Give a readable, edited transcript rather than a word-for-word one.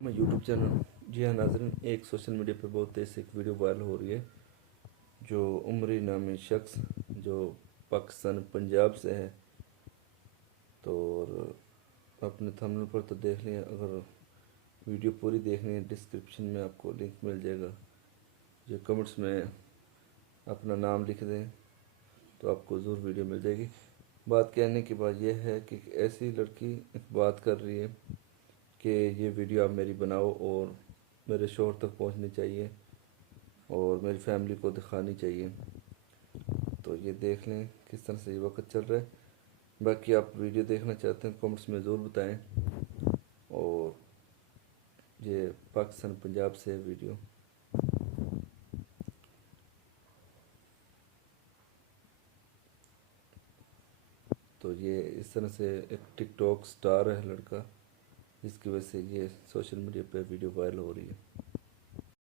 मैं YouTube channel. जी हाँ नाज़रीन, एक सोशल मीडिया पे बहुत तेज़ से एक वीडियो वायरल हो रही है। जो उमरी नामी शख्स जो पाकिस्तान पंजाब से है, तो और अपने थंबनेल पर तो देख लिया। अगर वीडियो पूरी देखनी है, डिस्क्रिप्शन में आपको लिंक मिल जाएगा। जो कमेंट्स में अपना नाम लिख दें तो आपको ज़रूर वीडियो मिल जाएगी। बात कहने की बात यह है कि ऐसी लड़की बात कर रही है कि ये वीडियो आप मेरी बनाओ और मेरे शोहर तक पहुंचनी चाहिए और मेरी फैमिली को दिखानी चाहिए। तो ये देख लें किस तरह से ये वक्त चल रहा है। बाकी आप वीडियो देखना चाहते हैं कमेंट्स में ज़रूर बताएं। और ये पाकिस्तान पंजाब से है वीडियो। तो ये इस तरह से एक टिकटॉक स्टार है लड़का, जिसकी वजह से ये सोशल मीडिया पे वीडियो वायरल हो रही है।